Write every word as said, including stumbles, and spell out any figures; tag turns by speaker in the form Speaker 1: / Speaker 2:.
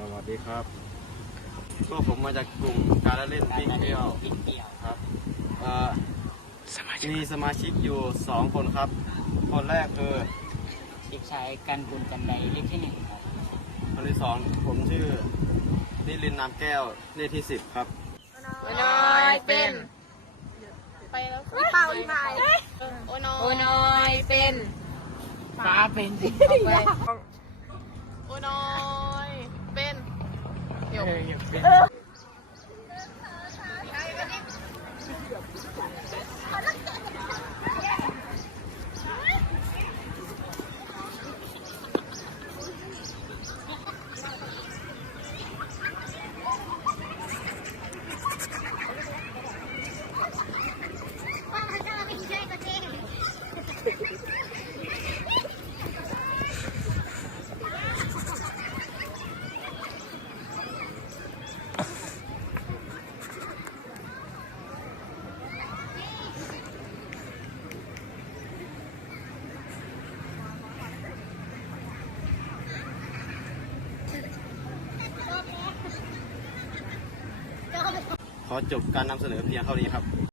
Speaker 1: วัสดีครับก็ผมมาจากกลุ่มการละเล่นวิ่งเที่ยวครับเอ่อมีสมาชิกอยู่สองคนครับคนแรกคือ
Speaker 2: เด็กชายกันบุญจันไดเลขที่หนึ่งครับ
Speaker 1: คนที่สองผมชื่อนิรินทร์นามแก้วเลขที่สิบครับ
Speaker 3: โอ้น้อยเป็นไปแล้วพี่เป่าพี่ไม้โอ้น้อยโอ้น้อยเป็น
Speaker 2: ฟ้าเป็น
Speaker 3: ไปโอ้น้อยเป็นเดี๋ยว
Speaker 1: ขอจบการนำเสนอเพียงเท่านี้ครับ